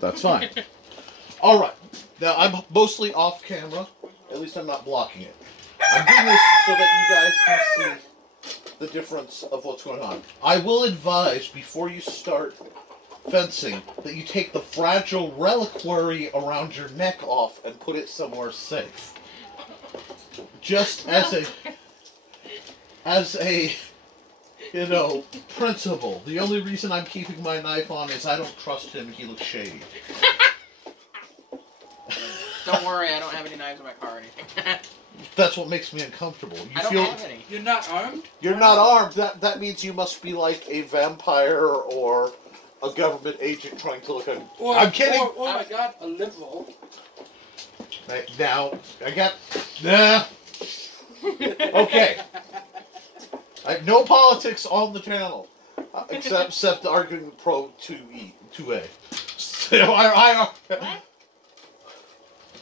That's fine. All right. Now, I'm mostly off camera. At least I'm not blocking it. I'm doing this so that you guys can see the difference of what's going on. I will advise, before you start fencing, that you take the fragile reliquary around your neck off and put it somewhere safe. Just as a principle. The only reason I'm keeping my knife on is I don't trust him. He looks shady. Don't worry, I don't have any knives in my car or anything. That's what makes me uncomfortable. I don't have any. You're not armed? You're not armed. That means you must be like a vampire or a government agent trying to look at... I'm kidding! Oh my god, a liberal. Right, now, I got... Nah. Okay. I have no politics on the channel. Except arguing pro 2A. So I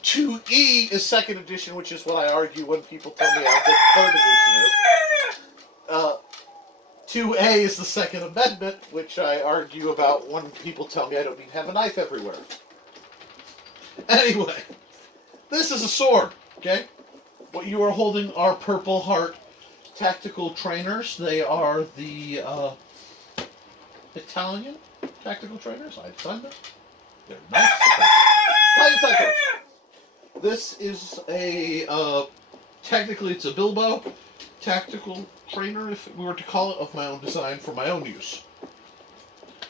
2E is second edition, which is what I argue when people tell me how good third edition is. 2A is the Second Amendment, which I argue about when people tell me I don't need to have a knife everywhere. Anyway, this is a sword, okay? What you are holding are Purple Heart tactical trainers. They are the Italian tactical trainers. I find them. They're nice. Italian tactical. This is a, technically it's a Bilbo tactical trainer, if we were to call it, of my own design for my own use.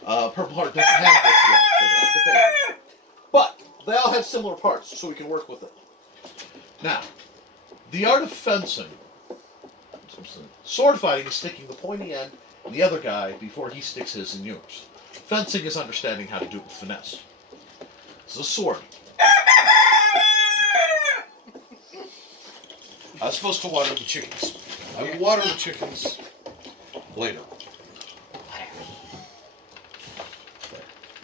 Purple Heart doesn't have this yet. They have to pay. But they all have similar parts, so we can work with it. Now, the art of fencing, sword fighting is sticking the pointy end in the other guy before he sticks his in yours. Fencing is understanding how to do it with finesse. This is a sword. I was supposed to water the chickens. I will water the chickens later.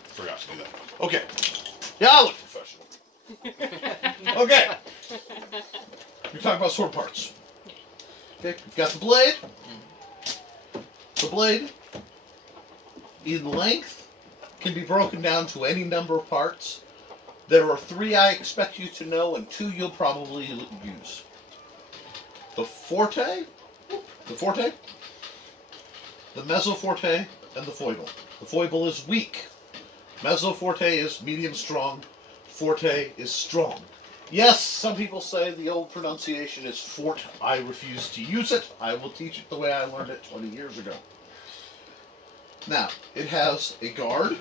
Forgot to do that. Okay. Yeah, I look professional. Okay. You're talking about sword parts. Okay, we've got the blade. The blade, in length, can be broken down to any number of parts. There are 3 I expect you to know, and 2 you'll probably use. The forte, the mezzoforte, and the foible. The foible is weak. Mezzoforte is medium strong. Forte is strong. Yes, some people say the old pronunciation is fort. I refuse to use it. I will teach it the way I learned it 20 years ago. Now, it has a guard.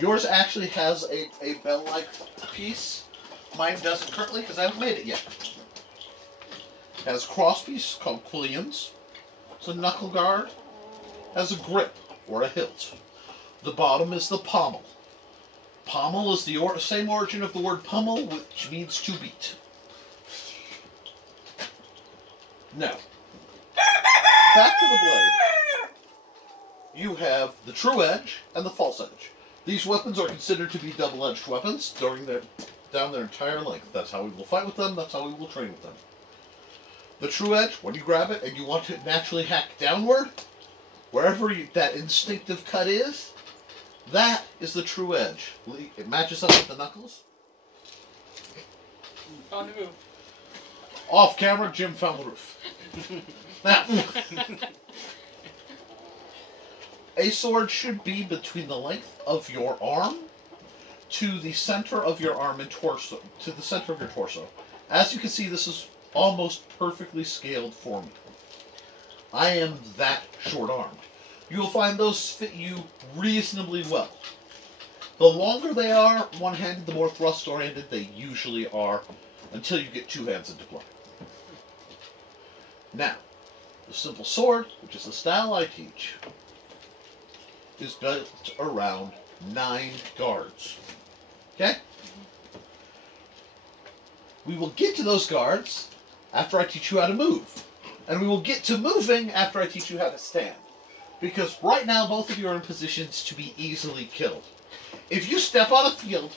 Yours actually has a bell-like piece. Mine doesn't currently because I haven't made it yet. It has a crosspiece called quillions. It's a knuckle guard. It has a grip or a hilt. The bottom is the pommel. Pommel is the same origin of the word pummel, which means to beat. Now, back to the blade. You have the true edge and the false edge. These weapons are considered to be double-edged weapons down their entire length. That's how we will fight with them. That's how we will train with them. The true edge, when you grab it and you want to naturally hack downward, wherever that instinctive cut is, that is the true edge. It matches up with the knuckles. On the roof. Off camera, Jim found the roof. Now, a sword should be between the length of your arm to the center of your arm and torso, to the center of your torso. As you can see, this is almost perfectly scaled for me. I am that short-armed. You will find those fit you reasonably well. The longer they are one-handed, the more thrust-oriented they usually are, until you get 2 hands into play. Now, the simple sword, which is the style I teach, is built around 9 guards. Okay? We will get to those guards after I teach you how to move. And we will get to moving after I teach you how to stand. Because right now, both of you are in positions to be easily killed. If you step on a field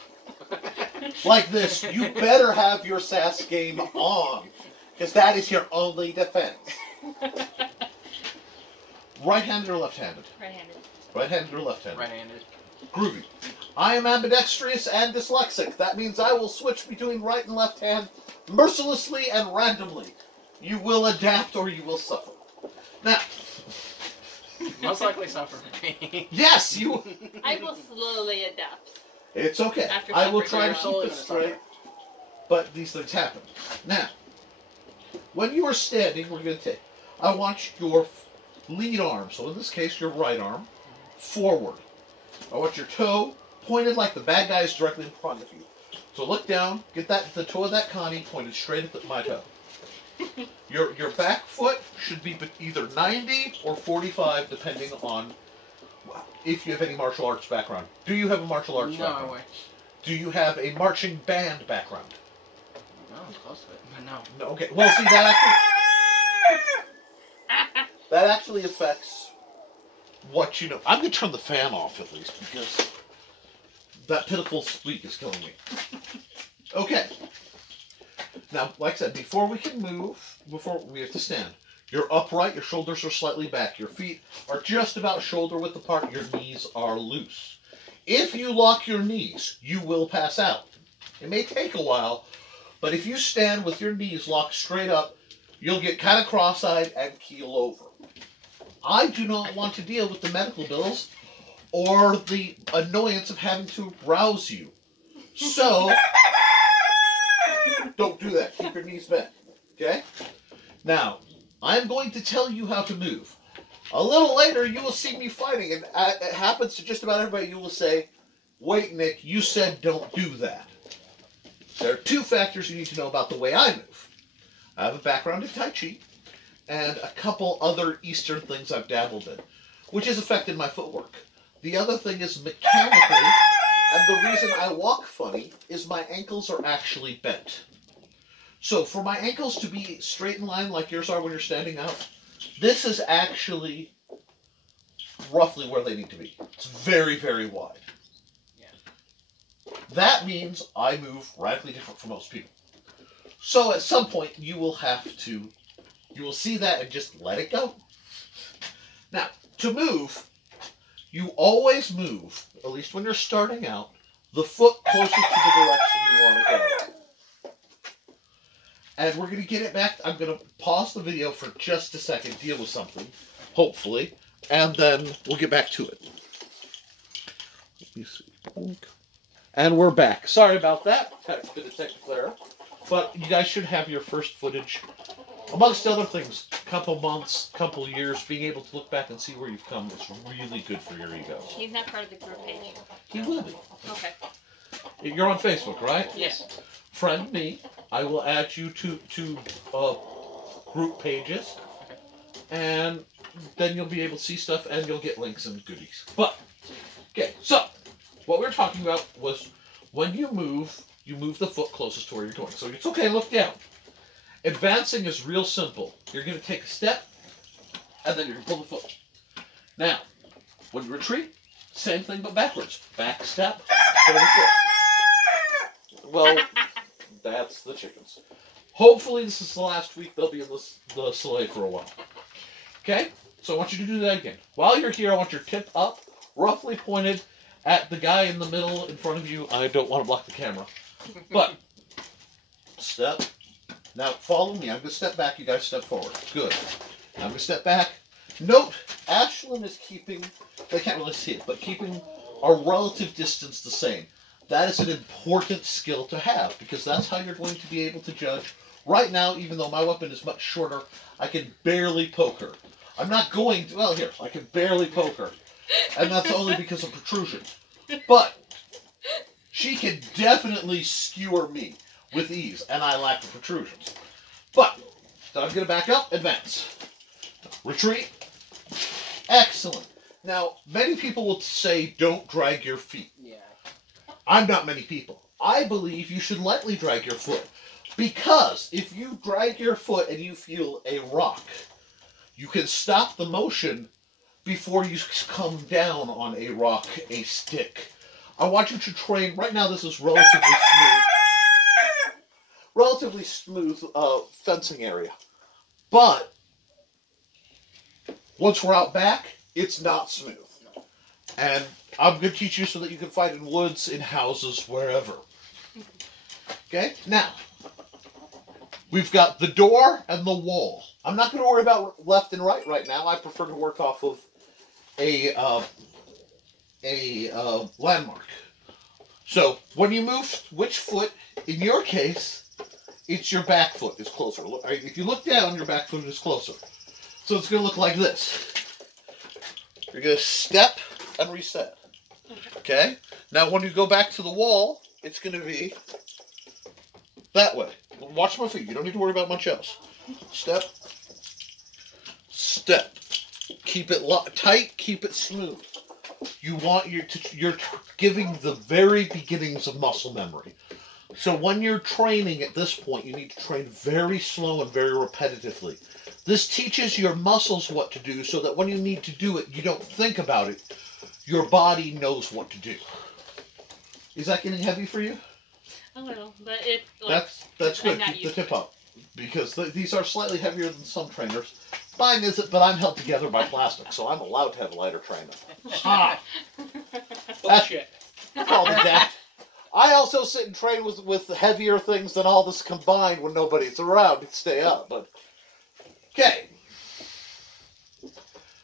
like this, you better have your sass game on. Because that is your only defense. Right-handed or left-handed? Right-handed. Right-handed or left-handed? Right-handed. Groovy. I am ambidextrous and dyslexic. That means I will switch between right and left hand mercilessly and randomly. You will adapt or you will suffer. Now, Most likely suffer. yes, you. I will slowly adapt. It's okay. After I will suffering, try to you're keep slowly it gonna straight, suffer. but these things happen. Now, when you are standing, we're going to take. I want your lead arm, so in this case, your right arm, forward. I want your toe pointed like the bad guy is directly in front of you. So look down, get the toe of that Connie pointed straight at my toe. Your back foot should be either 90 or 45, depending on if you have any martial arts background. Do you have a martial arts background? No way. Do you have a marching band background? No, I'm close to it. But no. No. Okay. Well, see that actually affects what you know. I'm gonna turn the fan off at least because that pitiful squeak is killing me. Okay. Now, like I said, before we can move, before we have to stand, you're upright, your shoulders are slightly back, your feet are just about shoulder width apart, your knees are loose. If you lock your knees, you will pass out. It may take a while, but if you stand with your knees locked straight up, you'll get kind of cross-eyed and keel over. I do not want to deal with the medical bills or the annoyance of having to rouse you. So, don't do that. Keep your knees bent. Okay? Now, I'm going to tell you how to move. A little later, you will see me fighting, and it happens to just about everybody. You will say, wait, Nick, you said don't do that. There are two factors you need to know about the way I move. I have a background in Tai Chi, and a couple other Eastern things I've dabbled in, which has affected my footwork. The other thing is mechanically, and the reason I walk funny is my ankles are actually bent. So for my ankles to be straight in line like yours are when you're standing out, this is actually roughly where they need to be. It's very, very wide. Yeah. That means I move radically different from most people. So at some point you will see that and just let it go. Now, to move, you always move, at least when you're starting out, the foot closest to the direction you want to go. And we're going to get it back. I'm going to pause the video for just a second, deal with something, hopefully, and then we'll get back to it. Let me see. And we're back. Sorry about that. Had a bit of technical error. But you guys should have your first footage, amongst other things, couple months, couple years, being able to look back and see where you've come is really good for your ego. He's not part of the group page. He will be. Okay. You're on Facebook, right? Yes. Friend me. I will add you to group pages, and then you'll be able to see stuff, and you'll get links and goodies. But, okay, so, what we were talking about was when you move the foot closest to where you're going. So it's okay, look down. Advancing is real simple. You're going to take a step, and then you're going to pull the foot. Now, when you retreat, same thing but backwards. Back step, pull the foot. Well, that's the chickens. Hopefully this is the last week they'll be in the sleigh for a while. Okay? So I want you to do that again. While you're here, I want your tip up, roughly pointed at the guy in the middle in front of you. I don't want to block the camera. But, step. Now, follow me. I'm going to step back. You guys step forward. Good. Now I'm going to step back. Note, Ashlyn is keeping, they can't really see it, but keeping our relative distance the same. That is an important skill to have, because that's how you're going to be able to judge. Right now, even though my weapon is much shorter, I can barely poke her. I'm not going to, well, here, I can barely poke her. And that's only because of protrusion. But she can definitely skewer me with ease, and I lack the protrusions. But, so I'm going to back up, advance. Retreat. Excellent. Now, many people will say, don't drag your feet. Yeah. I'm not many people. I believe you should lightly drag your foot. Because if you drag your foot and you feel a rock, you can stop the motion before you come down on a rock, a stick. I want you to train, right now this is relatively smooth fencing area. But, once we're out back, it's not smooth. And I'm going to teach you so that you can fight in woods, in houses, wherever. Okay? Now, we've got the door and the wall. I'm not going to worry about left and right now. I prefer to work off of a landmark. So, when you move, which foot, in your case, it's your back foot is closer. If you look down, your back foot is closer. So it's going to look like this. You're going to step and reset. Okay? Now, when you go back to the wall, it's going to be that way. Watch my feet. You don't need to worry about much else. Step. Step. Keep it tight. Keep it smooth. You're giving the very beginnings of muscle memory. So when you're training at this point, you need to train very slow and very repetitively. This teaches your muscles what to do so that when you need to do it, you don't think about it. Your body knows what to do. Is that getting heavy for you? A little, but it. Like, that's good. Keep the tip up. Because these are slightly heavier than some trainers. Mine isn't, but I'm held together by plastic, so I'm allowed to have a lighter trainer. Ah! Bullshit. Call it that. I also sit and train with heavier things than all this combined when nobody's around to stay up. But okay.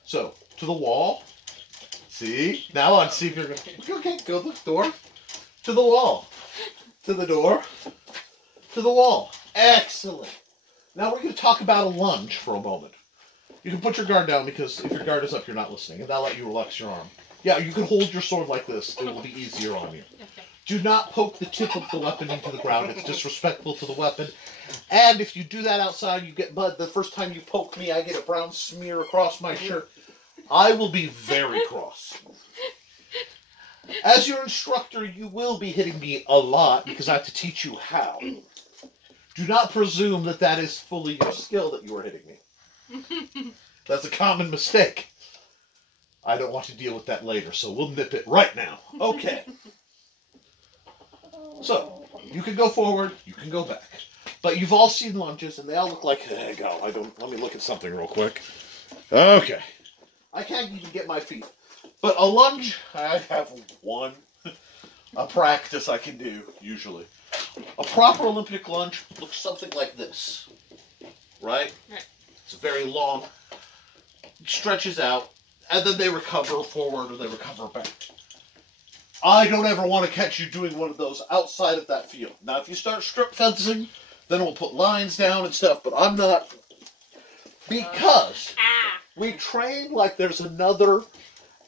So to the wall. See now on. See if you're gonna. Okay, go to the door. To the wall. To the door. To the wall. Excellent. Now we're going to talk about a lunge for a moment. You can put your guard down because if your guard is up, you're not listening, and that'll let you relax your arm. Yeah, you can hold your sword like this. It will be easier on you. Okay. Do not poke the tip of the weapon into the ground. It's disrespectful to the weapon. And if you do that outside, you get mud. The first time you poke me, I get a brown smear across my shirt. I will be very cross. As your instructor, you will be hitting me a lot because I have to teach you how. Do not presume that that is fully your skill that you are hitting me. That's a common mistake. I don't want to deal with that later, so we'll nip it right now. Okay. So, you can go forward, you can go back. But you've all seen lunges, and they all look like, there you go. Let me look at something real quick. Okay. I can't even get my feet. But a lunge, I have one. A practice I can do, usually. A proper Olympic lunge looks something like this. Right? Right. It's very long. It stretches out. And then they recover forward or they recover back. I don't ever want to catch you doing one of those outside of that field. Now, if you start strip fencing, then we'll put lines down and stuff. But I'm not. Because we train like there's another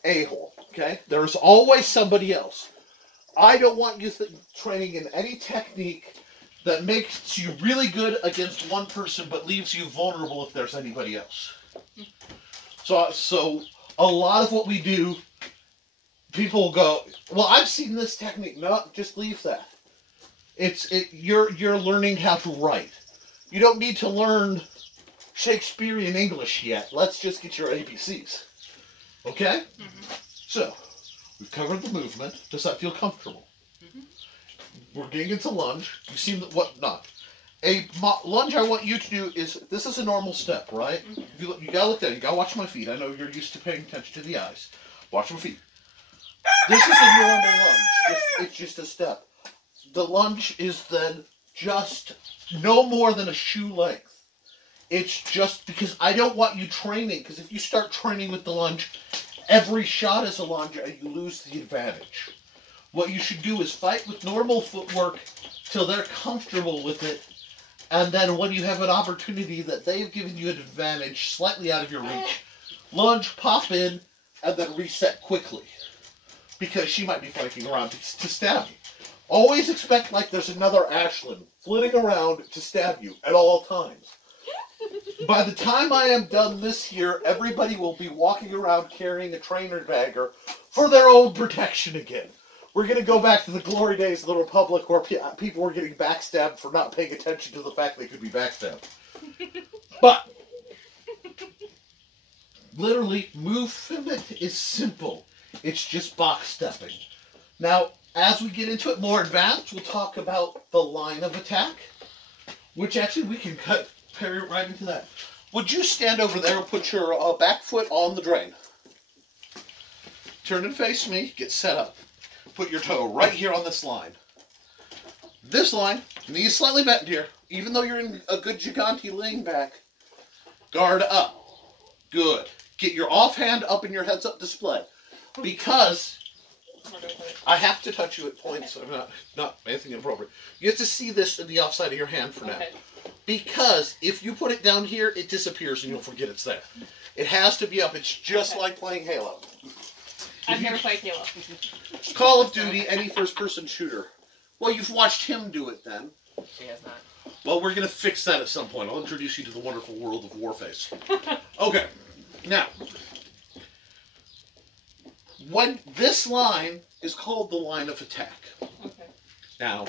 a-hole. Okay? There's always somebody else. I don't want you training in any technique that makes you really good against one person but leaves you vulnerable if there's anybody else. So a lot of what we do, people will go, well, I've seen this technique. No, just leave that. You're learning how to write. You don't need to learn Shakespearean English yet. Let's just get your ABCs. Okay? Mm-hmm. So, we've covered the movement. Does that feel comfortable? Mm-hmm. We're getting into lunge. You see what not. A lunge I want you to do is, this is a normal step, right? Mm-hmm. You gotta look down. You gotta watch my feet. I know you're used to paying attention to the eyes. Watch my feet. This is a normal lunge. It's just a step. The lunge is then just no more than a shoe length. It's just because I don't want you training, because if you start training with the lunge, every shot is a lunge and you lose the advantage. What you should do is fight with normal footwork till they're comfortable with it, and then when you have an opportunity that they've given you an advantage slightly out of your reach, lunge, pop in, and then reset quickly. Because she might be flanking around to stab you. Always expect like there's another Ashlyn flitting around to stab you at all times. By the time I am done this year, everybody will be walking around carrying a trainer dagger for their own protection again. We're going to go back to the glory days of the Republic where people were getting backstabbed for not paying attention to the fact they could be backstabbed. But, literally, movement is simple. It's just box stepping. Now, as we get into it more advanced, we'll talk about the line of attack, which actually we can parry right into that. Would you stand over there and put your back foot on the drain? turn and face me, get set up. Put your toe right here on this line. This line, knees slightly bent here, even though you're in a good gigante laying back. Guard up. Good. Get your offhand up in your heads up display. Because I have to touch you at points. I'm not anything inappropriate. You have to see this in the offside of your hand for now. Okay. Because if you put it down here, it disappears and you'll forget it's there. It has to be up. It's just like playing Halo. I've never played Halo. Call of Duty, any first-person shooter. Well, you've watched him do it then. She has not. Well, we're going to fix that at some point. I'll introduce you to the wonderful world of Warface. Okay. Now, when this line is called the line of attack. Okay. Now,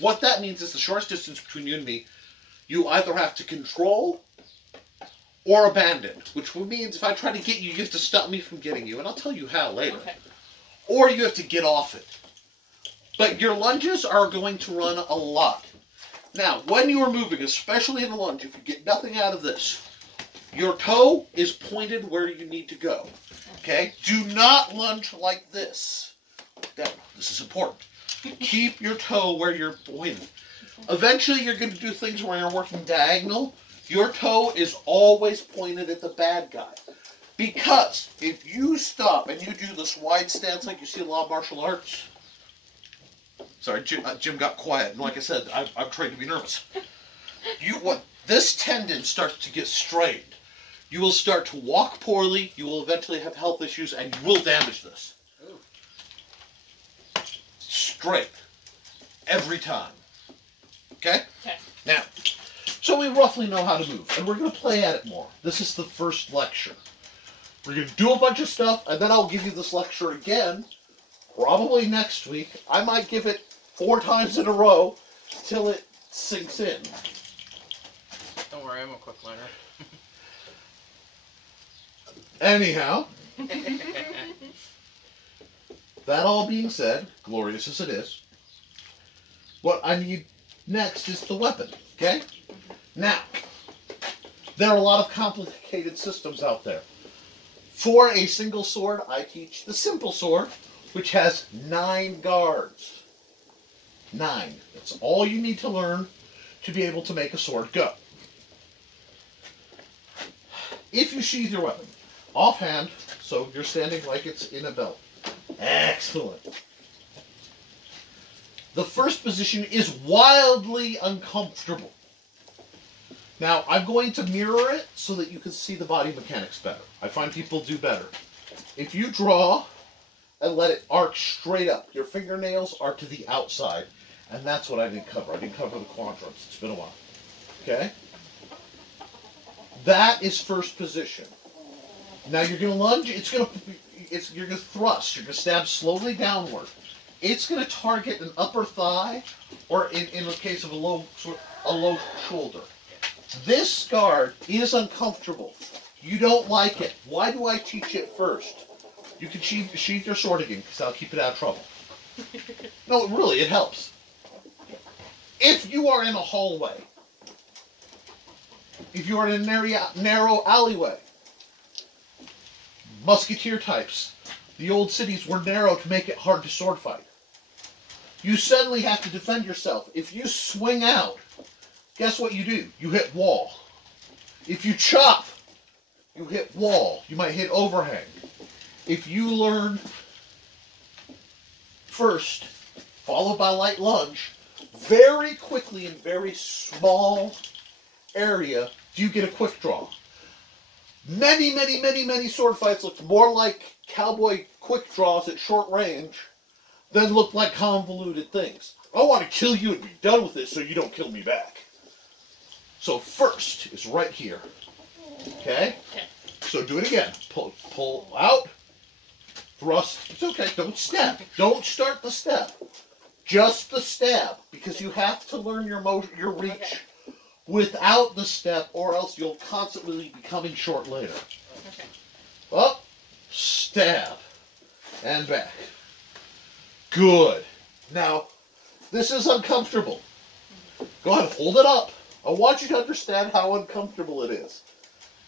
what that means is the shortest distance between you and me, you either have to control or abandon, which means if I try to get you, you have to stop me from getting you, and I'll tell you how later. Okay. Or you have to get off it. But your lunges are going to run a lot. Now, when you are moving, especially in a lunge, if you get nothing out of this, your toe is pointed where you need to go. Okay? Do not lunge like this. Now, this is important. Keep your toe where you're pointed. Eventually, you're going to do things where you're working diagonal. Your toe is always pointed at the bad guy. Because if you stop and you do this wide stance like you see in a lot of martial arts... Sorry, Jim got quiet. And like I said, I'm trained to be nervous. This tendon starts to get strained. You will start to walk poorly. You will eventually have health issues, and you will damage this. Ooh. Straight. Every time. Okay? Okay. Now, so we roughly know how to move, and we're going to play at it more. This is the first lecture. We're going to do a bunch of stuff, and then I'll give you this lecture again, probably next week. I might give it 4 times in a row till it sinks in. Don't worry, I'm a quick learner. Anyhow, that all being said, glorious as it is, what I need next is the weapon, okay? Now, there are a lot of complicated systems out there. For a single sword, I teach the simple sword, which has 9 guards. 9. That's all you need to learn to be able to make a sword go. If you sheath your weapon, offhand, so you're standing like it's in a belt. Excellent. The first position is wildly uncomfortable. Now, I'm going to mirror it so that you can see the body mechanics better. I find people do better. If you draw and let it arc straight up, your fingernails are to the outside, and that's what I didn't cover. I didn't cover the quadrants. It's been a while. Okay? That is first position. Now you're going to lunge. You're going to thrust. You're going to stab slowly downward. It's going to target an upper thigh, or in the case of a low shoulder. This guard is uncomfortable. You don't like it. Why do I teach it first? You can sheath your sword again, because I'll keep it out of trouble. No, really, it helps. If you are in a hallway, if you are in a narrow alleyway, musketeer types, the old cities were narrow to make it hard to sword fight. You suddenly have to defend yourself. If you swing out, guess what you do? You hit wall. If you chop, you hit wall. You might hit overhang. If you learn first, followed by light lunge, very quickly in very small area, do you get a quick draw. Many sword fights look more like cowboy quick draws at short range than look like convoluted things. I want to kill you and be done with it so you don't kill me back. So first is right here. Okay? Okay. So do it again. Pull out. Thrust. It's okay. Don't step. Don't start the step. Just the stab. Because you have to learn your reach Okay. without the step, or else you'll constantly be coming short later. Okay. Up. Stab. And back. Good. Now, this is uncomfortable. Go ahead. Hold it up. I want you to understand how uncomfortable it is.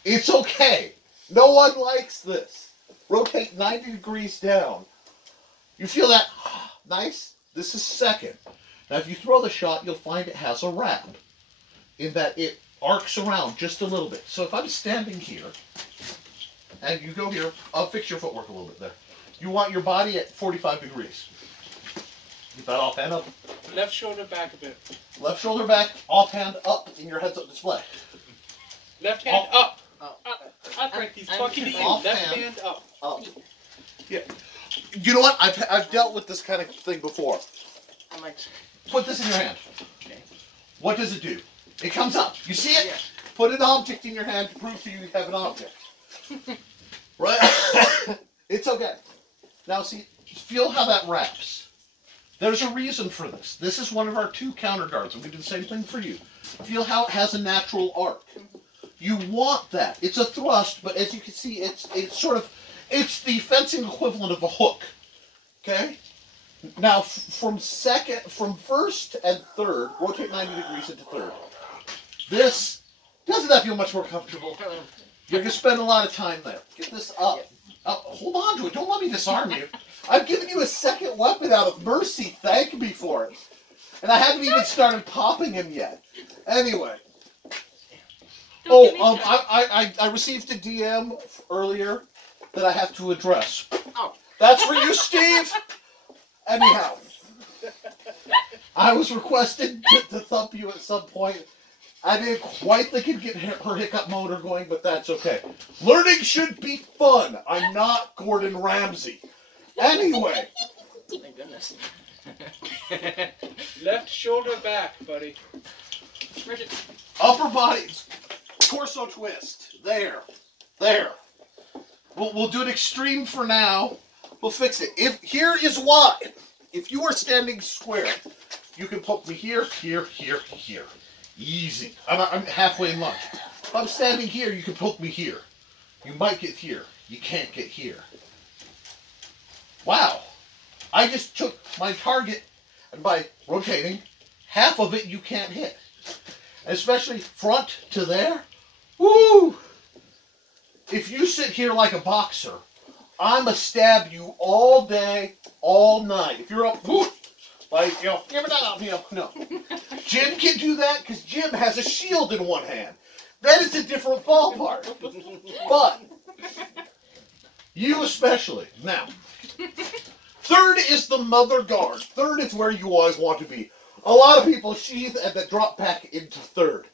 It's okay. No one likes this. rotate 90 degrees down. You feel that? Nice? This is second. Now if you throw the shot, you'll find it has a wrap in that it arcs around just a little bit. So if I'm standing here, and you go here, I'll fix your footwork a little bit there. You want your body at 45 degrees. Get that offhand up. Left shoulder back a bit. Left shoulder back, offhand up in your heads up display. Left hand up. Oh. Up, right. He's fucking you. Off Left hand. hand up. Up. Yeah. You know what? I've dealt with this kind of thing before. I'm like, Put this in your hand. okay. What does it do? It comes up. You see it? Yeah. Put an object in your hand to prove to you have an object. Right? It's okay. Now see, feel how that wraps. There's a reason for this. This is one of our 2 counter guards. I'm going to do the same thing for you. Feel how it has a natural arc. You want that. It's a thrust, but as you can see, it's the fencing equivalent of a hook. Okay? Now, from first and third, rotate 90 degrees into third. This, doesn't that feel much more comfortable? You're going to spend a lot of time there. Get this up. Hold on to it. Don't let me disarm you. I've given you a second weapon out of mercy. Thank me for it. And I haven't even started popping him yet. Anyway. I received a DM earlier that I have to address. Oh. That's for you, Steve. Anyhow, I was requested to thump you at some point. I didn't quite think it'd get her hiccup motor going, but that's okay. Learning should be fun. I'm not Gordon Ramsay. Anyway. Thank goodness. Left shoulder back, buddy. Bridget. Upper body, torso twist. There. We'll do an extreme for now. We'll fix it. Here is why. If you are standing square, you can poke me here, here. Easy. I'm halfway in lunge. If I'm standing here, you can poke me here. You might get here. You can't get here. Wow. I just took my target, and by rotating, half of it you can't hit. Especially front to there. Woo! If you sit here like a boxer, I'ma stab you all day, all night. If you're up, whoop, like, give it down, no. Jim can do that because Jim has a shield in one hand. That is a different ballpark. But, you especially. Now, third is the mother guard. Third is where you always want to be. A lot of people sheath and then drop back into third.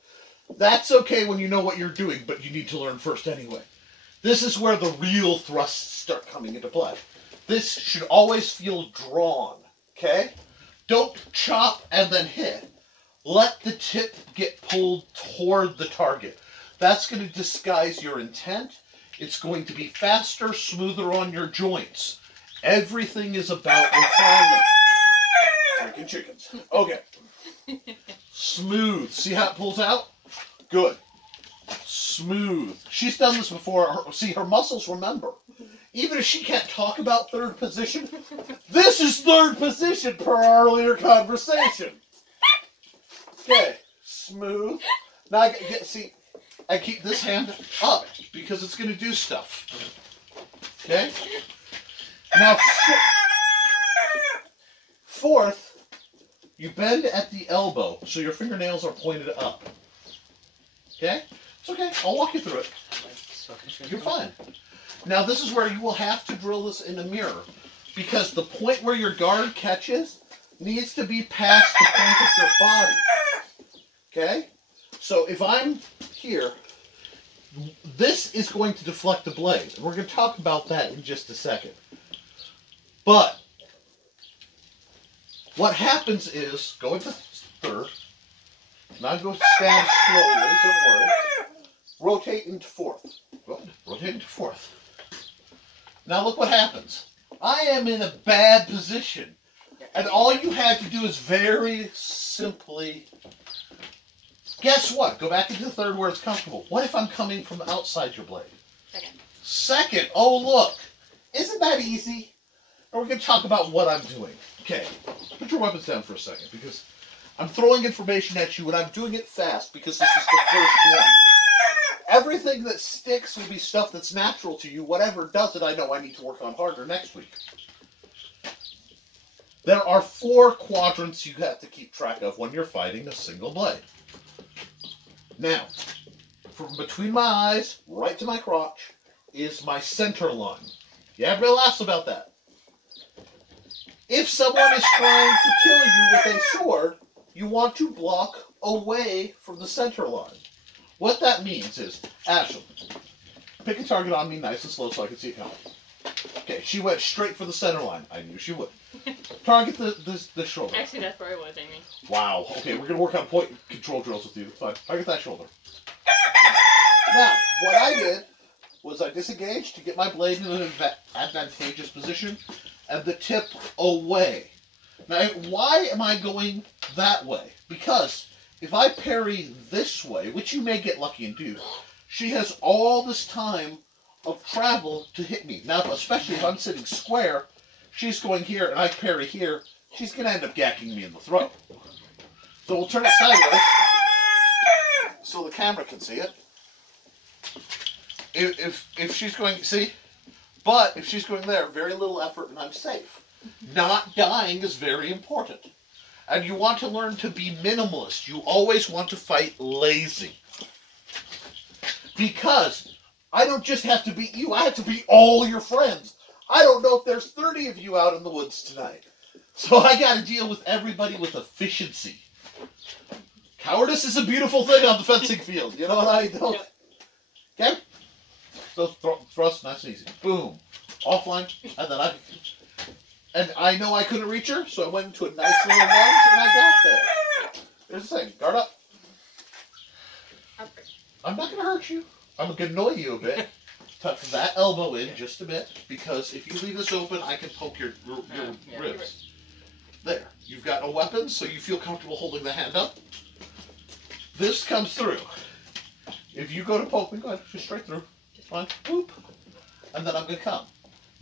That's okay when you know what you're doing, but you need to learn first anyway. This is where the real thrusts start coming into play. This should always feel drawn, okay? Don't chop and then hit. Let the tip get pulled toward the target. That's going to disguise your intent. It's going to be faster, smoother on your joints. Everything is about refinement. Freaking chickens. Okay. Smooth. See how it pulls out? Good. Smooth. She's done this before. See, her muscles remember. Even if she can't talk about third position, this is third position per our earlier conversation. Okay. Smooth. Now I keep this hand up because it's going to do stuff. Okay? Now, fourth, you bend at the elbow so your fingernails are pointed up. Okay? It's okay. I'll walk you through it. You're fine. Now, this is where you will have to drill this in a mirror because the point where your guard catches needs to be past the point of your body. Okay? So if I'm here, this is going to deflect the blade. And we're going to talk about that in just a second. But what happens is, go into third. Now go stand slowly, don't worry. Rotate into fourth. Good. Rotate into fourth. Now look what happens. I am in a bad position. And all you had to do is very simply, guess what? Go back into the third where it's comfortable. What if I'm coming from outside your blade? Second. Oh, look. Isn't that easy? And we're going to talk about what I'm doing. Okay. Put your weapons down for a second because I'm throwing information at you and I'm doing it fast because this is the first one. Everything that sticks will be stuff that's natural to you. Whatever doesn't, I know I need to work on harder next week. There are 4 quadrants you have to keep track of when you're fighting a single blade. Now, from between my eyes, right to my crotch, is my center line. Yeah, everybody laughs about that. If someone is trying to kill you with a sword, you want to block away from the center line. What that means is, Ashlyn, pick a target on me nice and slow so I can see it coming. Okay, she went straight for the center line. I knew she would. Target the shoulder. Actually, that's where I was aiming. Wow. Okay, we're going to work on point control drills with you. Fine. Target that shoulder. Now, what I did was I disengaged to get my blade in an advantageous position and the tip away. Now, why am I going that way? Because if I parry this way, which you may get lucky and do, she has all this time of travel to hit me. Now, especially if I'm sitting square, she's going here and I parry here, she's going to end up gacking me in the throat. So we'll turn it sideways so the camera can see it. If she's going, see? But if she's going there, very little effort and I'm safe. Not dying is very important. And you want to learn to be minimalist. You always want to fight lazy. Because I don't just have to beat you, I have to beat all your friends. I don't know if there's 30 of you out in the woods tonight. So I got to deal with everybody with efficiency. Cowardice is a beautiful thing on the fencing field. You know what I don't? Yep. Okay? So thrust, nice and easy. Boom. Offline. And I know I couldn't reach her, so I went into a nice little lunge and I got there. Here's the thing. Guard up. I'm not going to hurt you. I'm going to annoy you a bit. Tuck that elbow in just a bit, because if you leave this open, I can poke your ribs. There. You've got no weapons, so you feel comfortable holding the hand up. This comes through. If you go to poke me, go ahead. Just straight through. Fine. Whoop. And then I'm going to come.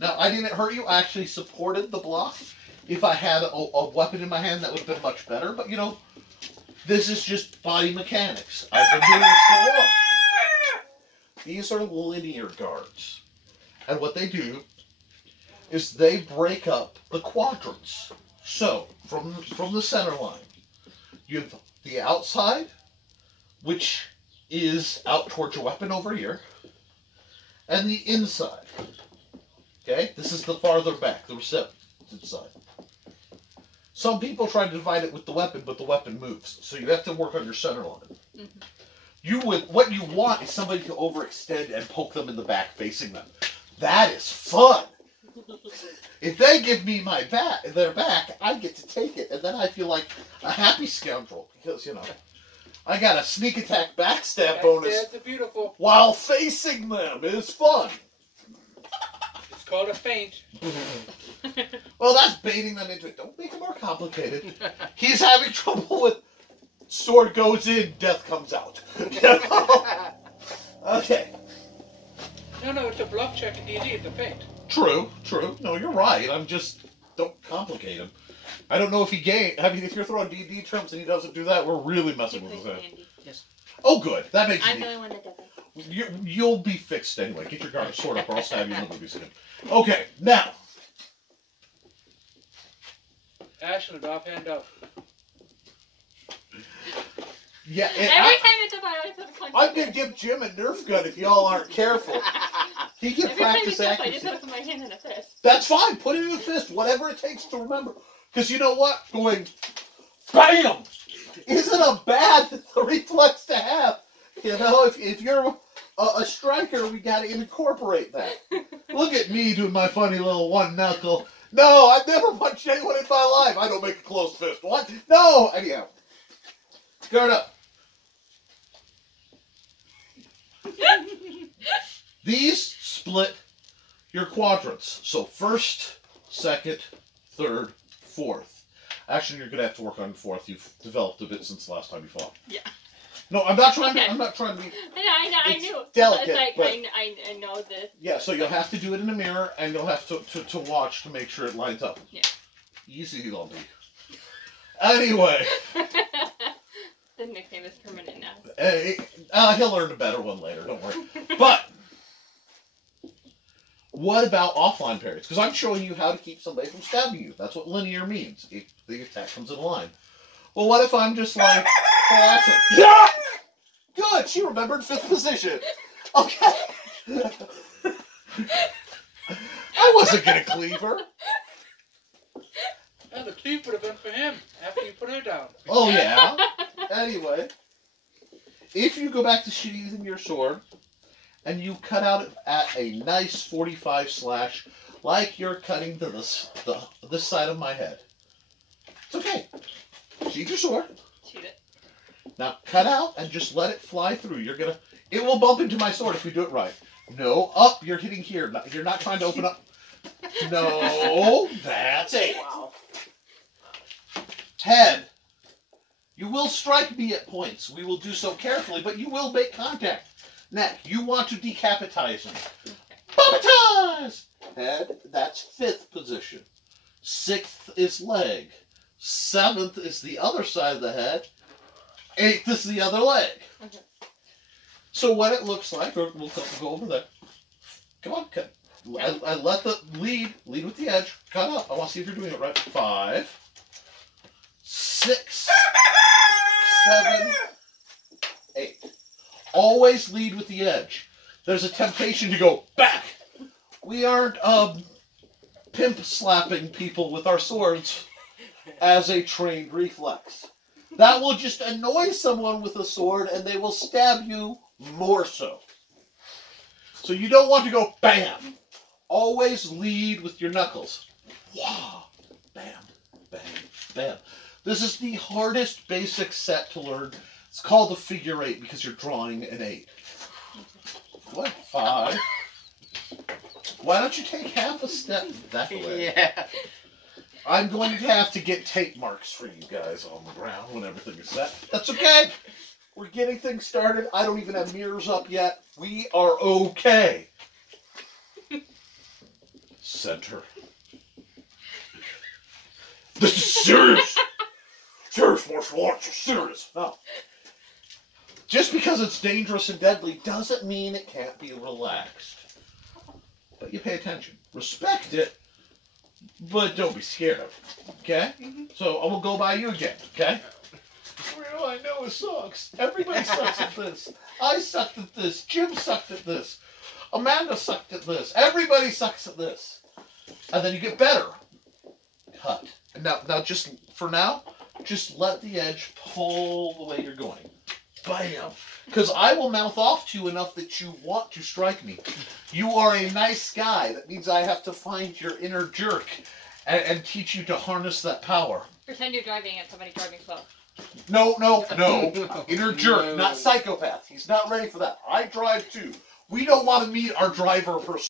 Now, I didn't hurt you. I actually supported the block. If I had a weapon in my hand, that would have been much better. But, you know, this is just body mechanics. I've been doing this so long. These are linear guards. And what they do is they break up the quadrants. So, from the center line, you have the outside, which is out towards your weapon over here, and the inside. Okay? This is the farther back, the receptive side. Some people try to divide it with the weapon, but the weapon moves. So you have to work on your center line. Mm-hmm. What you want is somebody to overextend and poke them in the back, facing them. That is fun. If they give me their back, I get to take it, and then I feel like a happy scoundrel because, you know, I got a sneak attack backstab bonus That's beautiful. while facing them. It is fun. It's called a feint. Well, that's baiting them into it. Don't make it more complicated. He's having trouble with sword goes in, death comes out. You know? Okay. No, it's a bluff check in D&D. It's a feint. True. No, you're right. Don't complicate him. I don't know if he if you're throwing D&D terms and he doesn't do that, we're really messing with his head. Yes. Oh, good. That makes I'm you the only one that does it. You'll be fixed anyway. Get your sword up or I'll stab you in the movie scene. Okay, now. Ashlyn, offhand up. Yeah, Every time it's about I put a punch. I'm going to give Jim a Nerf gun if y'all aren't careful. He can Every time practice it's up, I accuracy. just have to put my hand in a fist. That's fine. Put it in a fist. Whatever it takes to remember. Because you know what? Going BAM! Isn't a bad reflex to have. You know, if you're a striker, we got to incorporate that. Look at me doing my funny little one knuckle. No, I've never punched anyone in my life. I don't make a closed fist. What? No! Anyhow. Guard up. These split your quadrants. So first, second, third, fourth. Actually, you're gonna have to work on fourth. You've developed a bit since the last time you fought. Yeah. No, I'm not trying to. I'm not trying to be. I knew. Delicate. It's like, but, I know this. yeah, so you'll have to do it in a mirror, and you'll have to watch to make sure it lines up. Yeah. Easy, it'll be. Anyway. The nickname is permanent now. He'll learn a better one later, don't worry. But, what about offline parries? Because I'm showing you how to keep somebody from stabbing you. That's what linear means. If the attack comes in line. Well, what if I'm just like, oh, that's it. Yeah! Good, she remembered 5th position. Okay. I wasn't going to cleave her. And the cleave would have been for him after you put her down. Oh, yeah. Anyway, if you go back to sheathing your sword, and you cut out at a nice 45 slash, like you're cutting to this side of my head. It's okay. Sheath your sword. Shoot it. Now cut out and just let it fly through. It will bump into my sword if we do it right. No, up, you're hitting here. You're not trying to open up. No, that's it. Wow. Head. You will strike me at points. We will do so carefully, but you will make contact. Neck. You want to decapitize him. Baptize! Head. That's 5th position. 6th is leg. 7th is the other side of the head. 8th is the other leg. Okay. So what it looks like, or we'll go over there. Come on, cut. I let the lead with the edge. Cut up. I want to see if you're doing it right. 5, 6, 7, 8. Always lead with the edge. There's a temptation to go back. We aren't pimp slapping people with our swords as a trained reflex. That will just annoy someone with a sword and they will stab you more so. So you don't want to go bam. Always lead with your knuckles. Wow. Bam, bam, bam. This is the hardest basic set to learn. It's called the figure 8 because you're drawing an 8. What? 5. Why don't you take half a step that way? Yeah. I'm going to have to get tape marks for you guys on the ground when everything is set. That's okay. We're getting things started. I don't even have mirrors up yet. We are okay. Center. This is serious. Serious martial arts are serious. No. Just because it's dangerous and deadly doesn't mean it can't be relaxed. But you pay attention. Respect it, but don't be scared of it. Okay? So I will go by you again. Okay? Well, I know it sucks. Everybody sucks at this. I sucked at this. Jim sucked at this. Amanda sucked at this. Everybody sucks at this. And then you get better. Cut. Now just for now, just let the edge pull the way you're going. Bam. Because I will mouth off to you enough that you want to strike me. You are a nice guy. That means I have to find your inner jerk and teach you to harness that power. Pretend you're driving and somebody driving slow. No. Inner jerk, not psychopath. He's not ready for that. I drive too. We don't want to meet our driver persona.